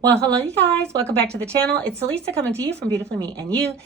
Well, hello, you guys. Welcome back to the channel. It's Elisa coming to you from Beautifullymeandyou,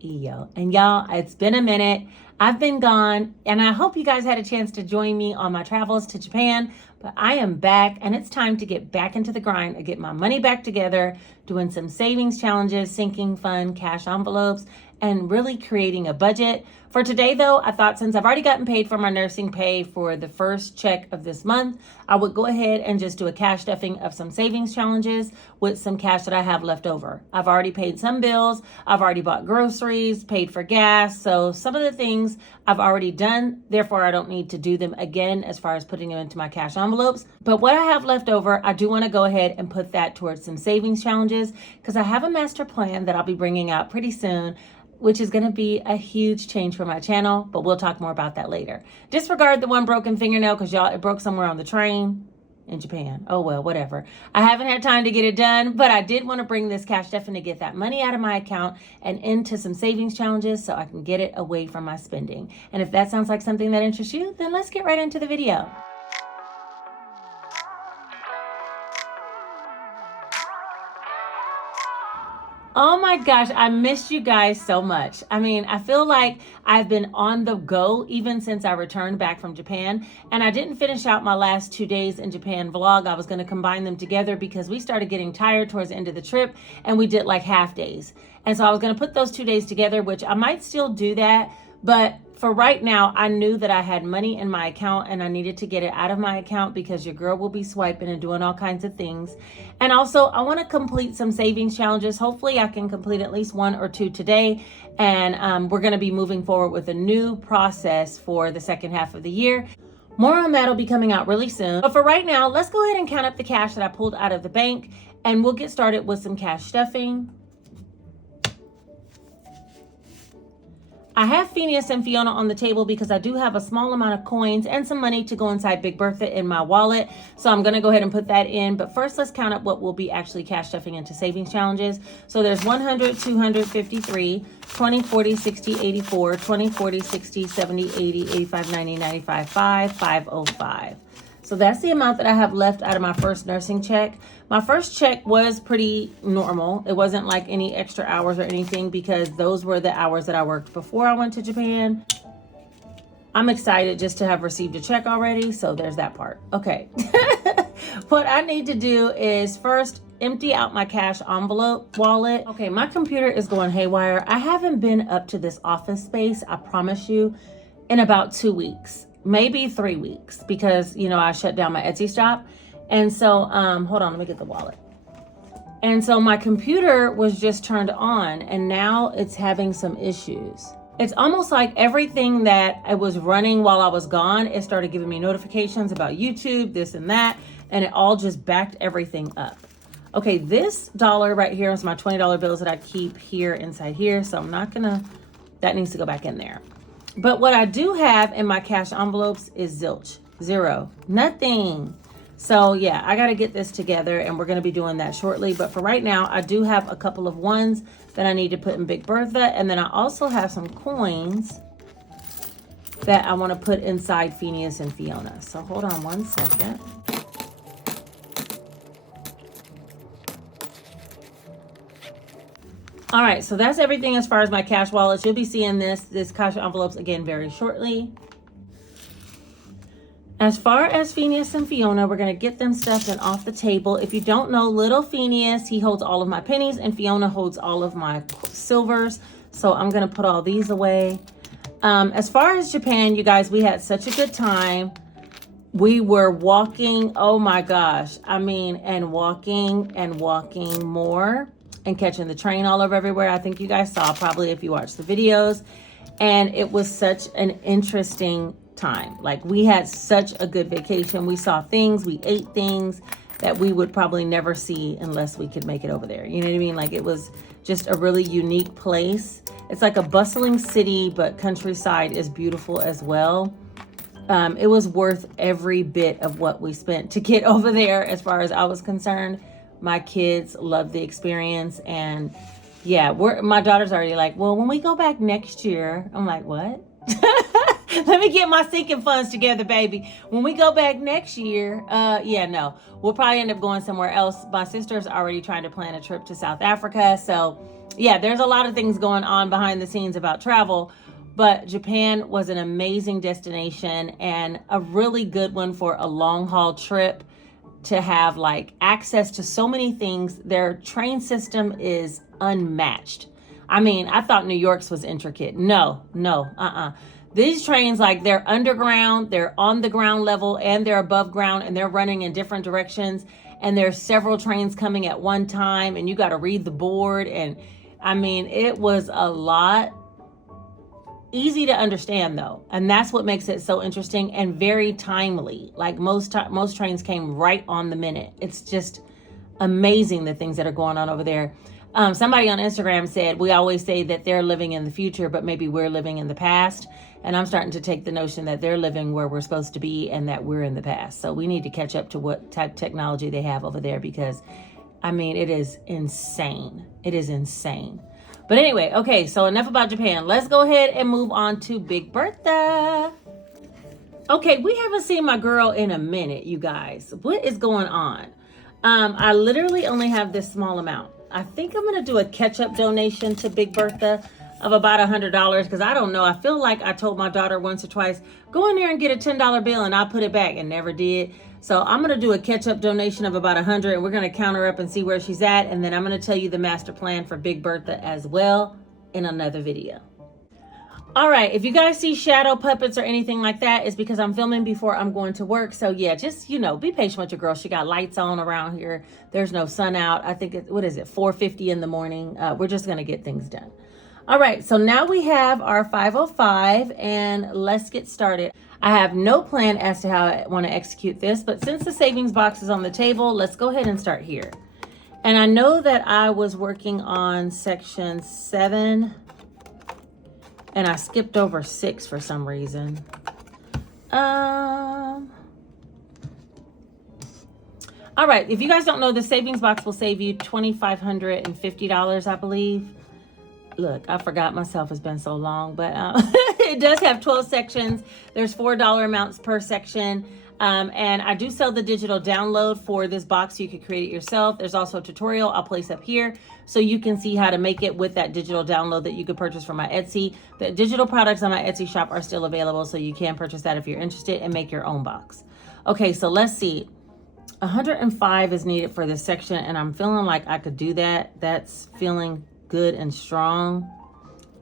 yo. And y'all, it's been a minute. I've been gone, and I hope you guys had a chance to join me on my travels to Japan. But I am back, and it's time to get back into the grind and get my money back together, doing some savings challenges, sinking fun cash envelopes, and really creating a budget. For today, though, I thought since I've already gotten paid for my nursing pay for the first check of this month, I would go ahead and just do a cash stuffing of some savings challenges with some cash that I have left over. I've already paid some bills. I've already bought groceries, paid for gas. So some of the things I've already done. Therefore, I don't need to do them again as far as putting them into my cash envelopes. But what I have left over, I do want to go ahead and put that towards some savings challenges because I have a master plan that I'll be bringing out pretty soon, which is going to be a huge change for my channel, but we'll talk more about that later. Disregard the one broken fingernail because y'all, it broke somewhere on the train in Japan. Oh, well, whatever. I haven't had time to get it done, but I did want to bring this cash stuffing to get that money out of my account and into some savings challenges so I can get it away from my spending. And if that sounds like something that interests you, then let's get right into the video. Oh my gosh, I missed you guys so much. I mean, I feel like I've been on the go even since I returned back from Japan. And I didn't finish out my last 2 days in Japan vlog. I was going to combine them together because we started getting tired towards the end of the trip and we did like half days. And so I was going to put those 2 days together, which I might still do that. But for right now, I knew that I had money in my account and I needed to get it out of my account because your girl will be swiping and doing all kinds of things. And also, I want to complete some savings challenges. Hopefully, I can complete at least 1 or 2 today. And we're going to be moving forward with a new process for the second half of the year. More on that will be coming out really soon. But for right now, let's go ahead and count up the cash that I pulled out of the bank. And we'll get started with some cash stuffing. I have Phineas and Fiona on the table because I do have a small amount of coins and some money to go inside Big Bertha in my wallet. So I'm going to go ahead and put that in. But first, let's count up what will be actually cash stuffing into savings challenges. So there's 100, 253, 20, 40, 60, 84, 20, 40, 60, 70, 80, 85, 90, 95, 505. So that's the amount that I have left out of my first nursing check. My first check was pretty normal. It wasn't like any extra hours or anything because those were the hours that I worked before I went to Japan. I'm excited just to have received a check already. So there's that part. Okay. What I need to do is first empty out my cash envelope wallet. Okay, my computer is going haywire. I haven't been up to this office space, I promise you, in about 2 weeks. Maybe 3 weeks because, you know, I shut down my Etsy shop. And so, hold on, let me get the wallet. And so my computer was just turned on and now it's having some issues. It's almost like everything that I was running while I was gone, it started giving me notifications about YouTube, this and that, and it all just backed everything up. Okay, this dollar right here is my $20 bills that I keep here inside here. So I'm not gonna, that needs to go back in there. But what I do have in my cash envelopes is zilch, zero, nothing. So yeah, I got to get this together and we're going to be doing that shortly. But for right now, I do have a couple of ones that I need to put in Big Bertha. And then I also have some coins that I want to put inside Phineas and Fiona. So hold on 1 second. All right, so that's everything as far as my cash wallets. You'll be seeing this cash envelopes again very shortly. As far as Phineas and Fiona, we're going to get them stuffed and off the table. If you don't know, little Phineas, he holds all of my pennies and Fiona holds all of my silvers. So I'm going to put all these away. As far as Japan, you guys, we had such a good time. We were walking, oh my gosh. I mean, and walking more. And catching the train all over everywhere. I think you guys saw probably if you watched the videos. And it was such an interesting time. Like we had such a good vacation. We saw things, we ate things that we would probably never see unless we could make it over there. You know what I mean? Like it was just a really unique place. It's like a bustling city, but countryside is beautiful as well. It was worth every bit of what we spent to get over there as far as I was concerned. My kids love the experience. And yeah, my daughter's already like, well, when we go back next year, I'm like, what? Let me get my sinking funds together, baby. When we go back next year, yeah, no, we'll probably end up going somewhere else. My sister's already trying to plan a trip to South Africa. So yeah, there's a lot of things going on behind the scenes about travel, but Japan was an amazing destination and a really good one for a long haul trip to have like access to so many things. Their train system is unmatched. I mean, I thought New York's was intricate. No. These trains, like, they're underground, they're on the ground level, and they're above ground, and they're running in different directions. And there's several trains coming at one time, and you got to read the board. And I mean, it was a lot. Easy to understand though, and that's what makes it so interesting and very timely. Like most trains came right on the minute. It's just amazing the things that are going on over there. Somebody on Instagram said, we always say that they're living in the future, but maybe we're living in the past. And I'm starting to take the notion that they're living where we're supposed to be and that we're in the past. So we need to catch up to what type of technology they have over there, because I mean, it is insane. It is insane. But anyway, okay, so enough about Japan. Let's go ahead and move on to Big Bertha. Okay, we haven't seen my girl in a minute, you guys. What is going on? I literally only have this small amount. I think I'm going to do a catch-up donation to Big Bertha of about $100, because I don't know. I feel like I told my daughter once or twice, go in there and get a $10 bill and I'll put it back, and never did. So I'm going to do a catch-up donation of about 100, and we're going to count her up and see where she's at. And then I'm going to tell you the master plan for Big Bertha as well in another video. All right, if you guys see shadow puppets or anything like that, it's because I'm filming before I'm going to work. So yeah, just, you know, be patient with your girl. She got lights on around here. There's no sun out. I think what is it, 4:50 in the morning. We're just going to get things done. All right, so now we have our 505, and let's get started. I have no plan as to how I want to execute this, but since the savings box is on the table, let's go ahead and start here. And I know that I was working on section 7, and I skipped over 6 for some reason. All right, if you guys don't know, the savings box will save you $2,550, I believe. Look, I forgot myself. It's been so long, but it does have 12 sections. There's $4 amounts per section. And I do sell the digital download for this box, so you could create it yourself. There's also a tutorial I'll place up here so you can see how to make it with that digital download that you could purchase from my Etsy. The digital products on my Etsy shop are still available, so you can purchase that if you're interested and make your own box. Okay, so let's see. 105 is needed for this section, and I'm feeling like I could do that. That's feeling good and strong.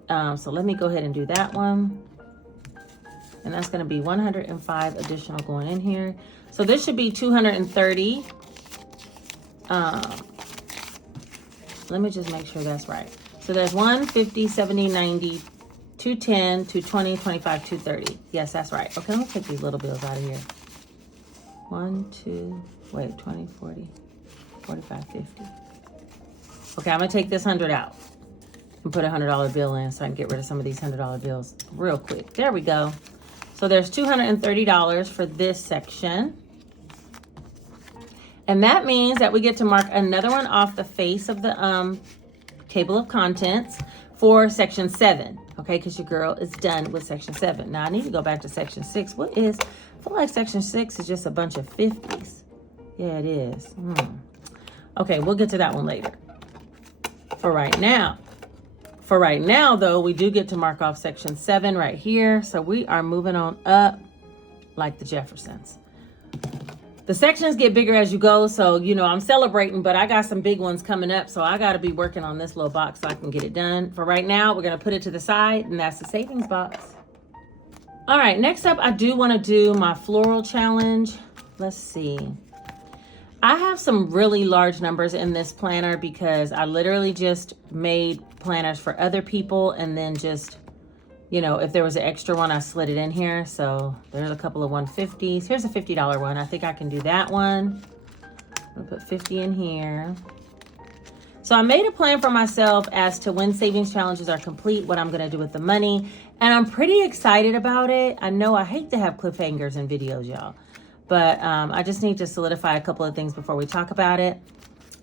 So let me go ahead and do that one. And that's going to be 105 additional going in here. So this should be 230. Let me just make sure that's right. So there's 150, 70, 90, 210, 220, 25, 230. Yes, that's right. Okay, let me take these little bills out of here. 20, 40, 45, 50. Okay, I'm going to take this 100 out and put a $100 bill in so I can get rid of some of these $100 bills real quick. There we go. So there's $230 for this section. And that means that we get to mark another one off the face of the table of contents for section 7. Okay, because your girl is done with section 7. Now I need to go back to section 6. I feel like section 6 is just a bunch of 50s. Yeah, it is. Okay, we'll get to that one later. For right now, though, we do get to mark off section 7 right here. So we are moving on up like the Jeffersons. The sections get bigger as you go. So, you know, I'm celebrating, but I got some big ones coming up. So I got to be working on this little box so I can get it done. For right now, we're going to put it to the side, and that's the savings box. All right, next up, I do want to do my floral challenge. Let's see. I have some really large numbers in this planner because I literally just made planners for other people, and then just, you know, if there was an extra one, I slid it in here. So there's a couple of 150s. Here's a $50 one. I think I can do that one. I'll put 50 in here. So I made a plan for myself as to when savings challenges are complete, what I'm going to do with the money. And I'm pretty excited about it. I know I hate to have cliffhangers in videos, y'all. But I just need to solidify a couple of things before we talk about it.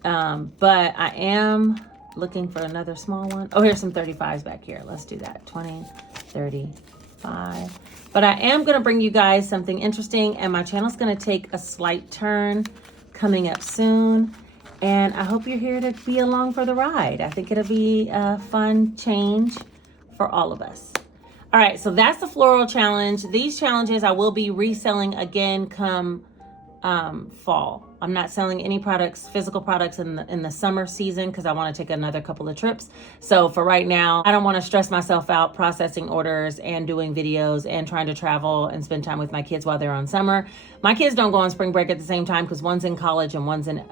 But I am looking for another small one. Oh, here's some 35s back here. Let's do that. 20, 30, 5. But I am going to bring you guys something interesting, and my channel's going to take a slight turn coming up soon. And I hope you're here to be along for the ride. I think it'll be a fun change for all of us. All right, so that's the floral challenge. These challenges I will be reselling again come fall. I'm not selling any products, physical products in the summer season because I want to take another couple of trips. So for right now, I don't want to stress myself out processing orders and doing videos and trying to travel and spend time with my kids while they're on summer. My kids don't go on spring break at the same time because one's in college and one's in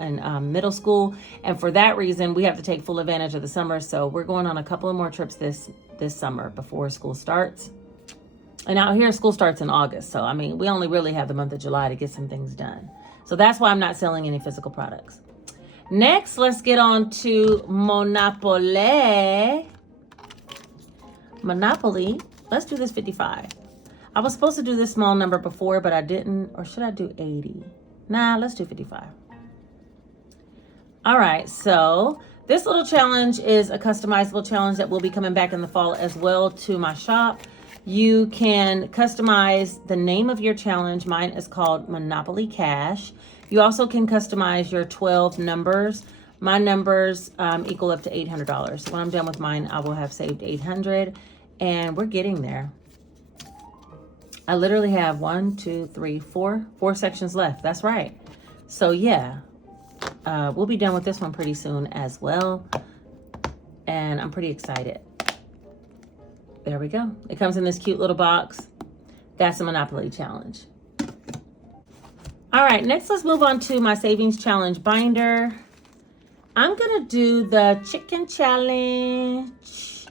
middle school. And for that reason, we have to take full advantage of the summer. So we're going on a couple of more trips this summer before school starts. And out here, school starts in August. So, I mean, we only really have the month of July to get some things done. So that's why I'm not selling any physical products. Next, let's get on to Monopoly. Monopoly. Let's do this 55. I was supposed to do this small number before, but I didn't. Or should I do 80? Nah, let's do 55. All right, so this little challenge is a customizable challenge that will be coming back in the fall as well to my shop. You can customize the name of your challenge. Mine is called Monopoly Cash. You also can customize your 12 numbers. My numbers equal up to $800. When I'm done with mine, I will have saved $800, and we're getting there. I literally have 4 sections left. That's right. So yeah, we'll be done with this one pretty soon as well, and I'm pretty excited. There we go. It comes in this cute little box. That's a Monopoly challenge. All right, next let's move on to my savings challenge binder. I'm gonna do the chicken challenge.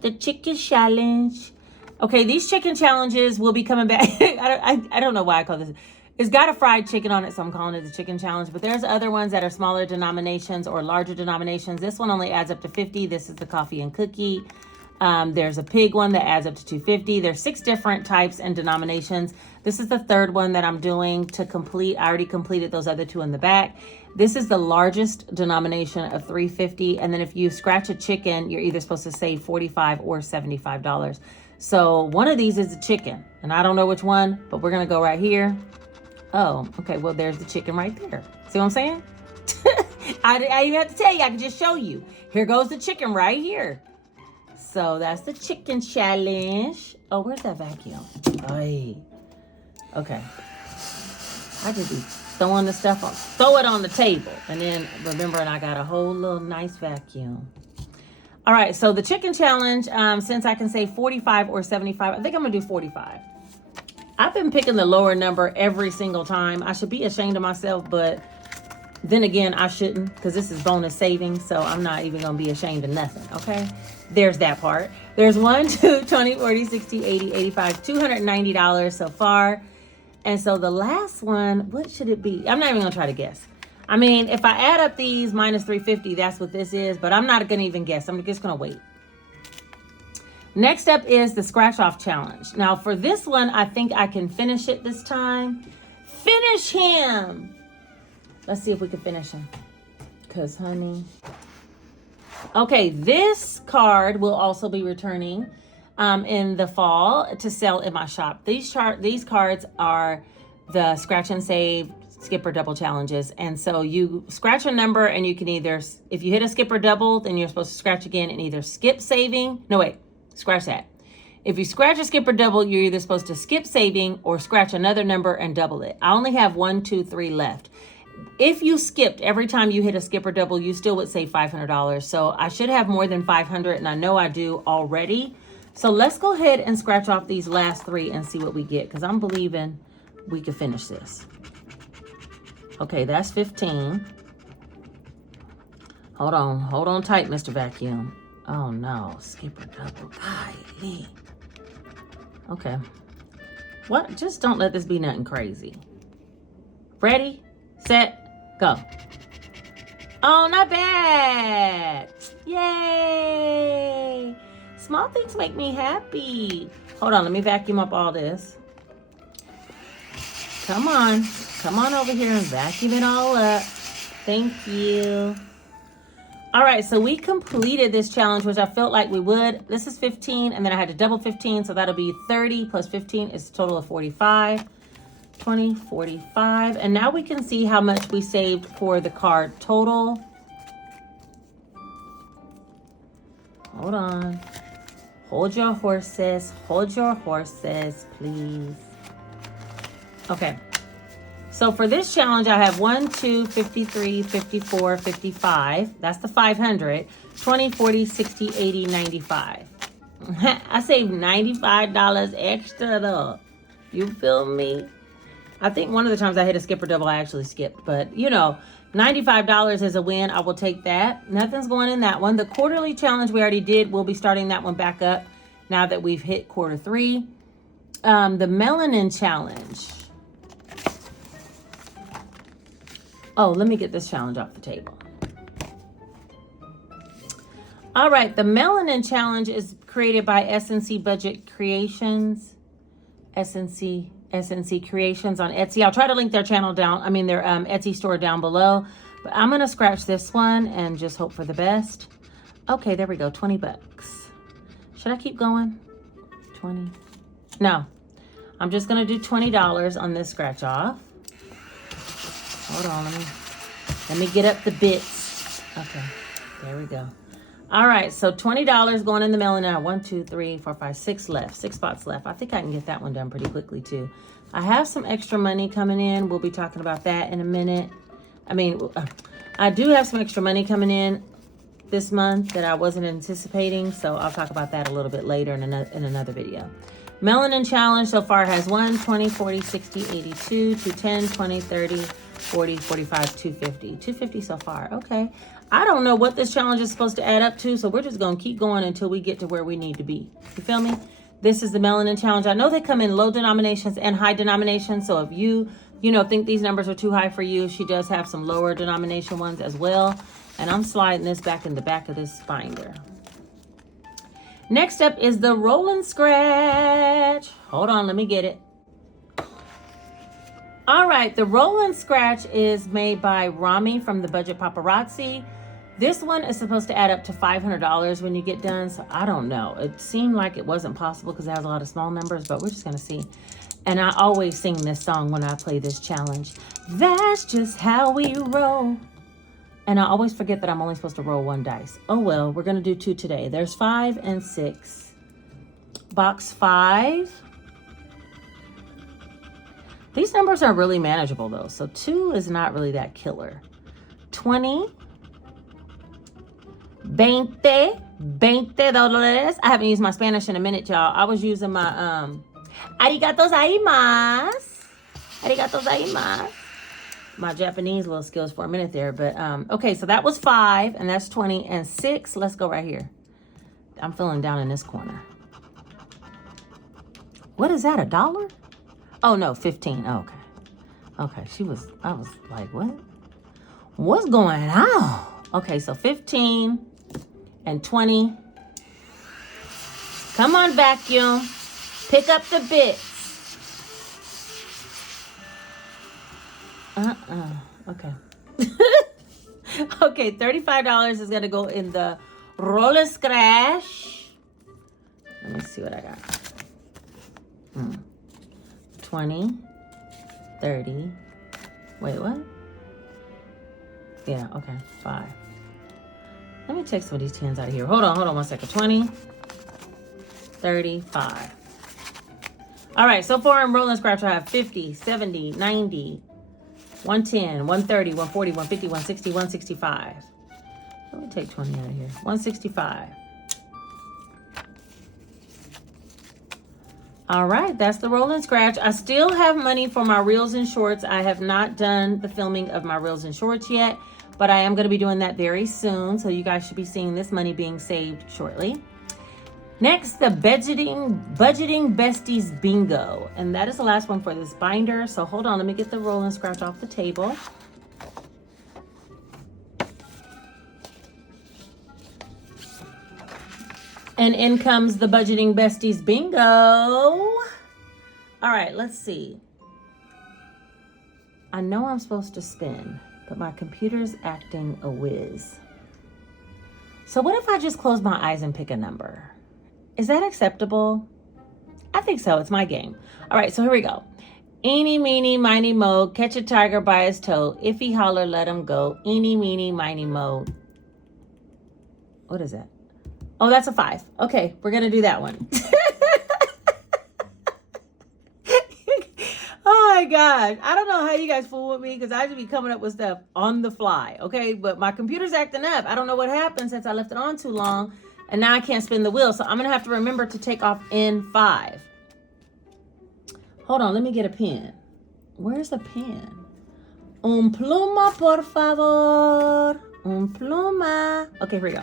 The chicken challenge. Okay, these chicken challenges will be coming back. I don't know why I call this. It's got a fried chicken on it, so I'm calling it the chicken challenge. But there's other ones that are smaller denominations or larger denominations. This one only adds up to 50. This is the coffee and cookie. There's a pig one that adds up to 250. There's 6 different types and denominations. This is the third one that I'm doing to complete. I already completed those other 2 in the back. This is the largest denomination of 350. And then if you scratch a chicken, you're either supposed to save $45 or $75. So one of these is a chicken, and I don't know which one, but we're going to go right here. Oh, okay. Well, there's the chicken right there. See what I'm saying? I didn't even have to tell you. I can just show you. Here goes the chicken right here. So that's the chicken challenge. Oh, where's that vacuum? Ay. Okay. I just be throwing the stuff on. Throw it on the table. And then remembering I got a whole little nice vacuum. All right. So the chicken challenge, since I can say 45 or 75, I think I'm going to do 45. I've been picking the lower number every single time. I should be ashamed of myself, but then again, I shouldn't, because this is bonus savings, so I'm not even going to be ashamed of nothing, okay? There's that part. There's 1, 2, 20, 40, 60, 80, 85, $290 so far. And so the last one, what should it be? I'm not even going to try to guess. I mean, if I add up these minus 350, that's what this is, but I'm not going to even guess. I'm just going to wait. Next up is the scratch off challenge. Now for this one, I think I can finish it this time. Finish him. Let's see if we can finish him. Because, honey. Okay, this card will also be returning in the fall to sell in my shop. These cards are the scratch and save, skip or double challenges. And so you scratch a number and you can either, if you hit a skip or double, then you're supposed to scratch again and either skip saving. No, wait, scratch that. If you scratch a skip or double, you're either supposed to skip saving or scratch another number and double it. I only have 1, 2, 3 left. If you skipped every time you hit a skip or double, you still would save $500. So I should have more than 500, and I know I do already. So let's go ahead and scratch off these last 3 and see what we get, because I'm believing we can finish this. Okay, that's 15. Hold on tight, Mr. Vacuum. Oh no, skip or double. Golly. Okay. What? Just don't let this be nothing crazy. Ready? Set, go. Oh, not bad. Yay. Small things make me happy. Hold on, let me vacuum up all this. Come on over here and vacuum it all up. Thank you. All right, so we completed this challenge, which I felt like we would. This is 15, and then I had to double 15, so that'll be 30 plus 15 is a total of 45. 20, 45. And now we can see how much we saved for the card total. Hold on. Hold your horses. Hold your horses, please. Okay. So for this challenge, I have 1, 2, 53, 54, 55. That's the 500. 20, 40, 60, 80, 95. I saved $95 extra though. You feel me? I think one of the times I hit a skip or double, I actually skipped. But, you know, $95 is a win. I will take that. Nothing's going in that one. The quarterly challenge we already did. We'll be starting that one back up now that we've hit quarter 3. The Melanin challenge. Oh, let me get this challenge off the table. All right, the Melanin challenge is created by SNC Budget Creations. SNC Creations on Etsy. I'll try to link their channel down, their Etsy store down below. But I'm going to scratch this one and just hope for the best. Okay, there we go, 20 bucks. Should I keep going? 20. No, I'm just going to do $20 on this scratch off. Hold on, let me get up the bits. Okay, there we go. All right, so $20 going in the Melanin now. 1, 2, 3, 4, 5, 6 left. 6 spots left. I think I can get that one done pretty quickly too. I have some extra money coming in. We'll be talking about that in a minute. I do have some extra money coming in this month that I wasn't anticipating, so I'll talk about that a little bit later in another video. Melanin challenge so far has 1, 20, 40, 60, 82, 210, 20, 30, 40, 45, 250. 250 so far. Okay. I don't know what this challenge is supposed to add up to, so we're just going to keep going until we get to where we need to be. You feel me? This is the Melanin challenge. I know they come in low denominations and high denominations, so if you think these numbers are too high for you, she does have some lower denomination ones as well. And I'm sliding this back in the back of this binder. Next up is the Roll and Scratch. Hold on, let me get it. All right, the Roll and Scratch is made by Rami from the Budget Paparazzi. This one is supposed to add up to $500 when you get done, so I don't know. It seemed like it wasn't possible because it has a lot of small numbers, but we're just going to see. And I always sing this song when I play this challenge. That's just how we roll. And I always forget that I'm only supposed to roll 1 dice. Oh, well, we're going to do 2 today. There's 5 and 6. Box 5. These numbers are really manageable, though. So 2 is not really that killer. 20. 20 dólares. I haven't used my Spanish in a minute, y'all. I was using my, arigato gozaimasu. Arigato gozaimasu. My Japanese little skills for a minute there. But, okay, so that was 5, and that's 20. And 6, let's go right here. I'm feeling down in this corner. What is that, $1? Oh, no, 15. Oh, okay. Okay, I was like, what? What's going on? Okay, so 15 and 20. Come on, vacuum. Pick up the bits. Okay. Okay, $35 is going to go in the Roll and Scratch. Let me see what I got. 20, 30. Wait, what? Yeah, okay, 5. Let me take some of these 10s out of here. Hold on 1 second. 20, 35. All right, so far in Roll and Scratch, I have 50, 70, 90, 110, 130, 140, 150, 160, 165. Let me take 20 out of here. 165. All right, that's the Roll and Scratch. I still have money for my Reels and Shorts. I have not done the filming of my Reels and Shorts yet, but I am going to be doing that very soon. So you guys should be seeing this money being saved shortly. Next, the Budgeting Besties Bingo. And that is the last one for this binder. So hold on, let me get the Roll and Scratch off the table. And in comes the Budgeting Besties Bingo. All right, let's see. I know I'm supposed to spin, but my computer's acting a whiz. So what if I just close my eyes and pick a number? Is that acceptable? I think so. It's my game. All right, so here we go. Eeny, meeny, miny, mo, catch a tiger by his toe. If he holler, let him go. Eeny, meeny, miny, mo. What is that? Oh, that's a 5. Okay, we're going to do that one. Oh my gosh. I don't know how you guys fool with me because I just be coming up with stuff on the fly. Okay, but my computer's acting up. I don't know what happened since I left it on too long. And now I can't spin the wheel. So I'm going to have to remember to take off in 5. Hold on, let me get a pen. Where's the pen? Un pluma, por favor. Un pluma. Okay, here we go.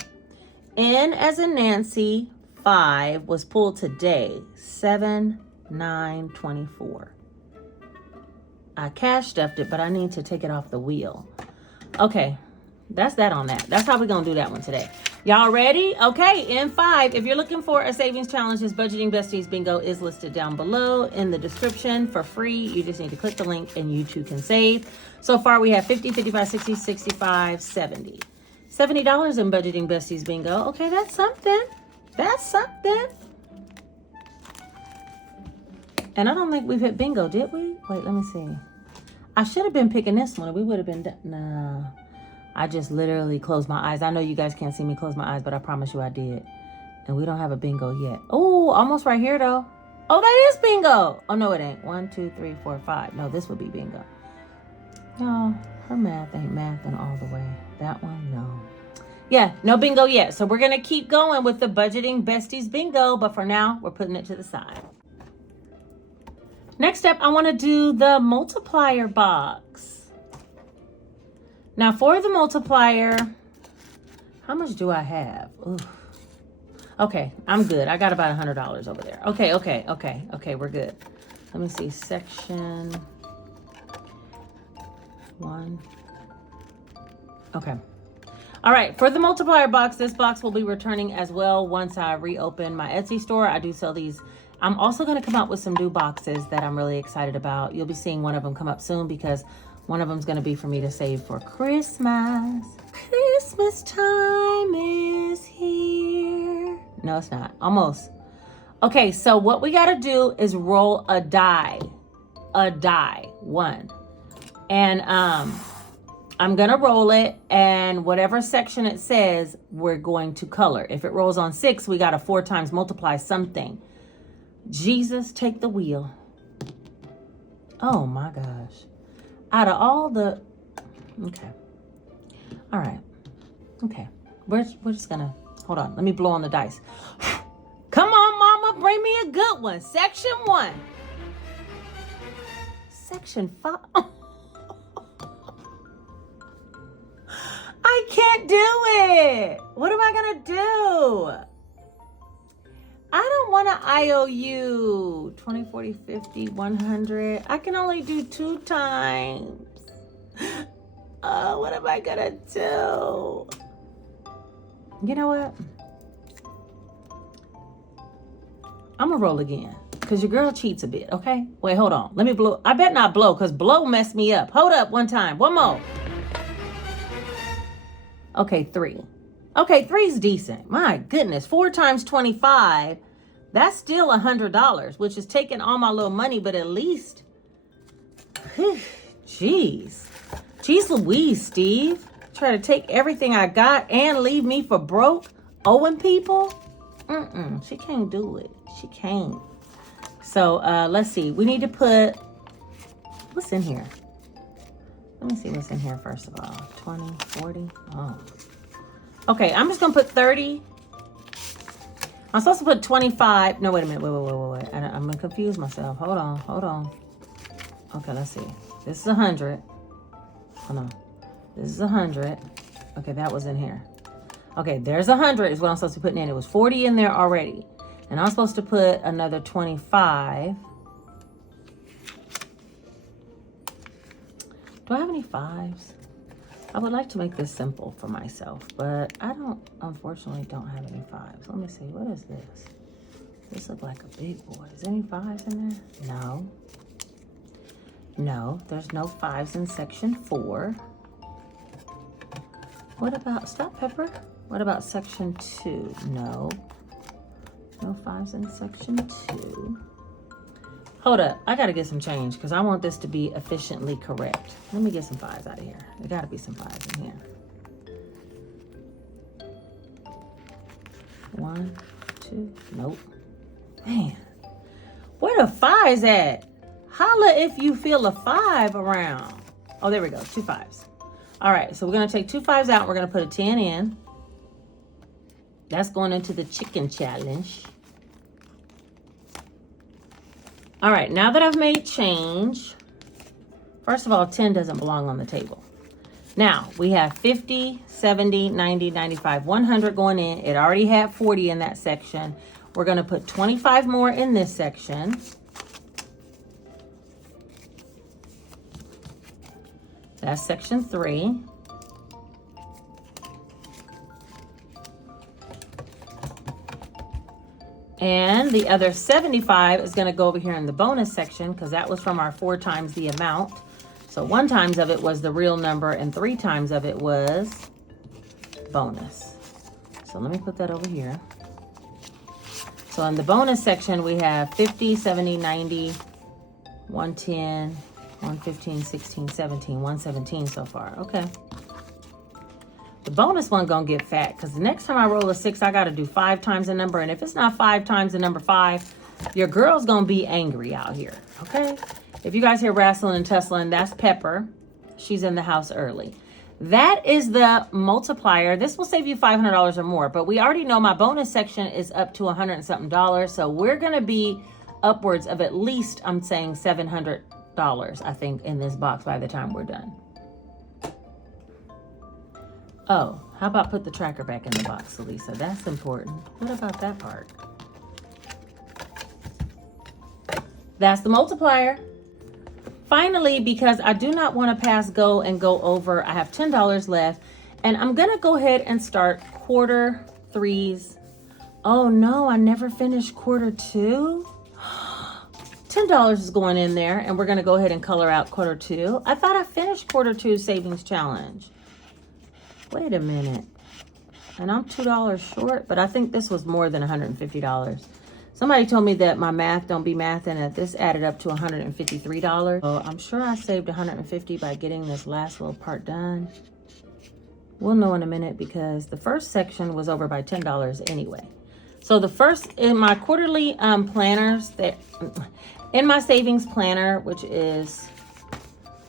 N as in Nancy, 5 was pulled today. 7, 9, 24. I cash stuffed it, but I need to take it off the wheel. Okay, that's that on that. That's how we're going to do that one today. Y'all ready? Okay, in 5, if you're looking for a savings challenge, this Budgeting Besties Bingo is listed down below in the description for free. You just need to click the link and you too can save. So far, we have 50, 55, 60, 65, 70. $70 in Budgeting Besties Bingo. Okay, that's something. That's something. And I don't think we've hit bingo, did we? Wait, let me see. I should have been picking this one. We would have been done. Nah. I just literally closed my eyes. I know you guys can't see me close my eyes, but I promise you I did. And we don't have a bingo yet. Oh, almost right here, though. Oh, that is bingo. Oh, no, it ain't. 1, 2, 3, 4, 5. No, this would be bingo. No, her math ain't mathing all the way. That one, no. Yeah, no bingo yet. So we're going to keep going with the Budgeting Besties Bingo. But for now, we're putting it to the side. Next up, I want to do the multiplier box. Now for the multiplier, how much do I have? Ooh. Okay, I'm good. I got about $100 over there. Okay, we're good. Let me see, section 1. Okay. All right, for the multiplier box, this box will be returning as well once I reopen my Etsy store. I do sell these. I'm also going to come out with some new boxes that I'm really excited about. You'll be seeing one of them come up soon because one of them is going to be for me to save for Christmas. Christmas time is here. No, it's not. Almost. Okay, so what we got to do is roll a die. A die. 1. And I'm going to roll it, and whatever section it says, we're going to color. If it rolls on 6, we got to 4 times multiply something. Jesus, take the wheel. Oh my gosh. Out of all the... Okay. All right. Okay. We're just going to... Hold on. Let me blow on the dice. Come on, mama. Bring me a good one. Section 1. Section 5. I can't do it. What am I going to do? I don't want to IOU 20, 40, 50, 100. I can only do 2 times. What am I going to do? You know what? I'm going to roll again because your girl cheats a bit, okay? Wait, hold on. Let me blow. I bet not blow because blow messed me up. Hold up one time. One more. Okay, 3. Okay, 3's decent. My goodness, 4 times 25, that's still $100, which is taking all my little money, but at least, jeez. Jeez Louise, Steve. Try to take everything I got and leave me for broke, owing people? She can't do it. She can't. So, let's see. We need to put, what's in here? Let me see what's in here first of all. 20, 40, oh. Okay, I'm just going to put 30. I'm supposed to put 25. No, wait a minute. Wait. I'm going to confuse myself. Hold on. Okay, let's see. This is 100. Hold on. This is 100. Okay, that was in here. Okay, there's 100 is what I'm supposed to be putting in. It was 40 in there already. And I'm supposed to put another 25. Do I have any 5s? I would like to make this simple for myself, but I unfortunately don't have any 5s. Let me see, what is this? This looks like a big boy. Is there any 5s in there? No, there's no 5s in section 4. What about, stop, Pepper. What about section 2? No. No 5s in section 2. Hold up. I got to get some change because I want this to be efficiently correct. Let me get some 5s out of here. There got to be some 5s in here. 1, 2. Nope. Man. Where the 5s at? Holla if you feel a 5 around. Oh, there we go. 2 5s. All right. So we're going to take 2 5s out. We're going to put a 10 in. That's going into the chicken challenge. All right. Now that I've made change, first of all, 10 doesn't belong on the table. Now we have 50, 70, 90, 95, 100 going in. It already had 40 in that section. We're going to put 25 more in this section. That's section 3. And the other 75 is going to go over here in the bonus section because that was from our 4 times the amount. So 1 times of it was the real number and 3 times of it was bonus. So let me put that over here. So in the bonus section, we have 50, 70, 90, 110, 115, 16, 17, 117 so far. Okay. The bonus one gonna get fat because the next time I roll a 6, I gotta do 5 times the number. And if it's not 5 times the number 5, your girl's gonna be angry out here. Okay. If you guys hear wrestling and tussling, that's Pepper. She's in the house early. That is the multiplier. This will save you $500 or more, but we already know my bonus section is up to $100 and something. So we're gonna be upwards of at least, I'm saying $700, I think, in this box by the time we're done. Oh, how about put the tracker back in the box, Elisa? That's important. What about that part? That's the multiplier. Finally, because I do not want to pass go and go over, I have $10 left. And I'm going to go ahead and start quarter 3s. Oh no, I never finished quarter 2. $10 is going in there, and we're going to go ahead and color out quarter 2. I thought I finished quarter 2 savings challenge. Wait a minute. And I'm $2 short, but I think this was more than $150. Somebody told me that my math don't be math and that this added up to $153. So I'm sure I saved $150 by getting this last little part done. We'll know in a minute because the first section was over by $10 anyway. So the first, in my quarterly planners, in my savings planner, which is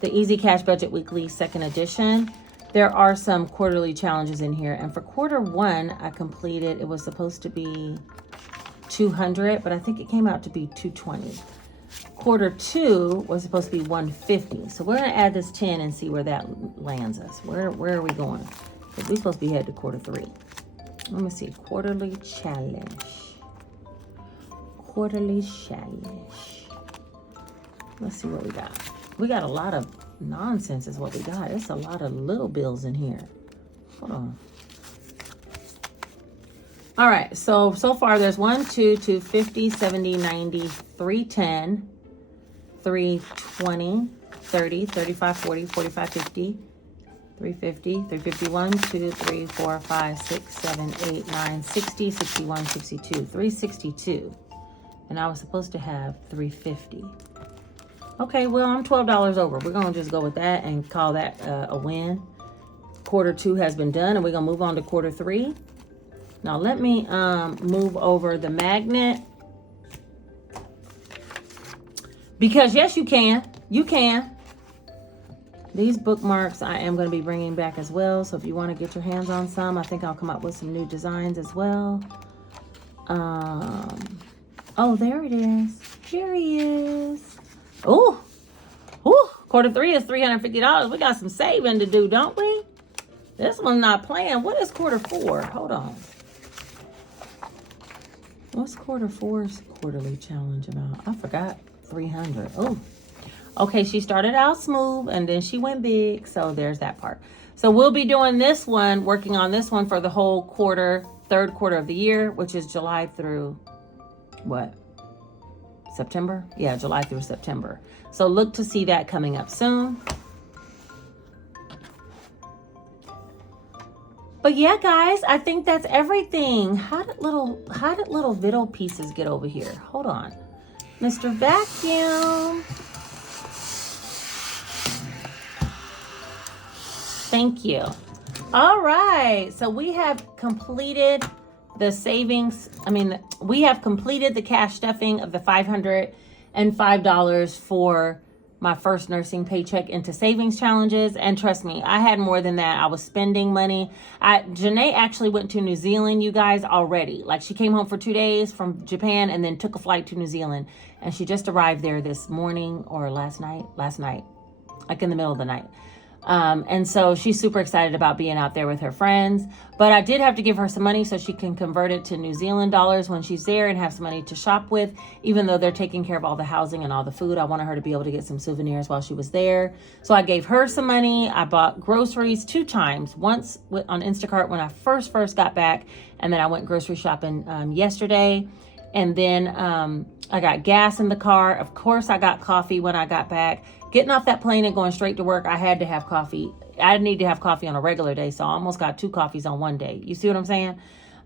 the Easy Cash Budget Weekly 2nd edition, there are some quarterly challenges in here. And for quarter 1, I completed, it was supposed to be 200, but I think it came out to be 220. Quarter 2 was supposed to be 150. So we're going to add this 10 and see where that lands us. Where are we going? Because we're supposed to be headed to quarter 3. Let me see. Quarterly challenge. Quarterly challenge. Let's see what we got. We got a lot of nonsense is what we got. It's a lot of little bills in here. Hold on. All right, so far there's 1, 2, 250, 70, 90, 310, 320, 30, 35, 40, 45, 50, 350, 351, 2, 3, 4, 5, 6, 7, 8, 9, 60, 61, 62, 362. And I was supposed to have 350. Okay, well, I'm $12 over. We're gonna just go with that and call that a win. Quarter 2 has been done, and we're gonna move on to quarter 3. Now let me move over the magnet. Because yes, you can. You can. These bookmarks I am going to be bringing back as well. So if you want to get your hands on some, I think I'll come up with some new designs as well. Oh, there it is. Here he is. Oh, quarter 3 is $350. We got some saving to do, don't we? This one's not playing. What is quarter 4? Hold on. What's quarter 4's quarterly challenge about? I forgot. 300. Oh, okay. She started out smooth and then she went big. So there's that part. So we'll be doing this one, working on this one for the whole quarter, 3rd quarter of the year, which is July through what? September? Yeah, July through September. So look to see that coming up soon. But yeah, guys, I think that's everything. How did little Vital pieces get over here? Hold on. Mr. Vacuum. Thank you. All right. So we have completed the savings. We have completed the cash stuffing of the $505 for my first nursing paycheck into savings challenges. And trust me, I had more than that. I was spending money. Janae actually went to New Zealand, you guys, already. Like, she came home for 2 days from Japan and then took a flight to New Zealand. And she just arrived there this morning or last night, like in the middle of the night. And so she's super excited about being out there with her friends. But I did have to give her some money so she can convert it to New Zealand dollars when she's there and have some money to shop with. Even though they're taking care of all the housing and all the food, I wanted her to be able to get some souvenirs while she was there. So I gave her some money. I bought groceries 2 times. Once on Instacart when I first got back, and then I went grocery shopping yesterday. And then I got gas in the car. Of course, I got coffee when I got back. Getting off that plane and going straight to work, I had to have coffee. I need to have coffee on a regular day, so I almost got 2 coffees on one day. You see what I'm saying?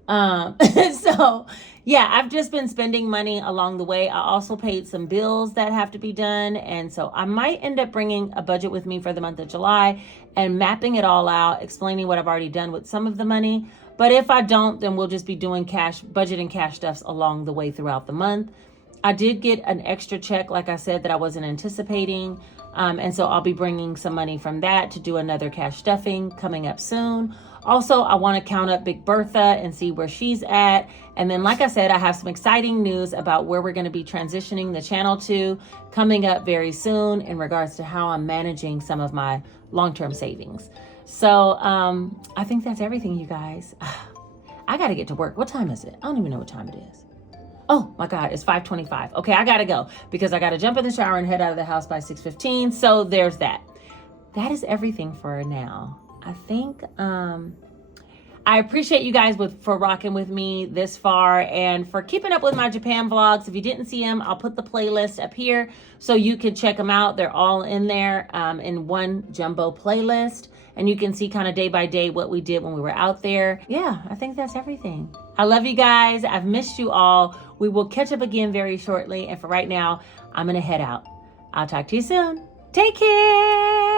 So, yeah, I've just been spending money along the way. I also paid some bills that have to be done, and so I might end up bringing a budget with me for the month of July and mapping it all out, explaining what I've already done with some of the money. But if I don't, then we'll just be doing budget and cash stuffs along the way throughout the month. I did get an extra check, like I said, that I wasn't anticipating. And so I'll be bringing some money from that to do another cash stuffing coming up soon. Also, I want to count up Big Bertha and see where she's at. And then, like I said, I have some exciting news about where we're going to be transitioning the channel to coming up very soon in regards to how I'm managing some of my long-term savings. So I think that's everything, you guys. I got to get to work. What time is it? I don't even know what time it is. Oh my God, it's 5:25. Okay, I gotta go because I gotta jump in the shower and head out of the house by 6:15. So there's that. That is everything for now. I think I appreciate you guys for rocking with me this far and for keeping up with my Japan vlogs. If you didn't see them, I'll put the playlist up here so you can check them out. They're all in there in one jumbo playlist. And you can see kind of day by day what we did when we were out there. Yeah, I think that's everything. I love you guys. I've missed you all. We will catch up again very shortly. And for right now, I'm going to head out. I'll talk to you soon. Take care.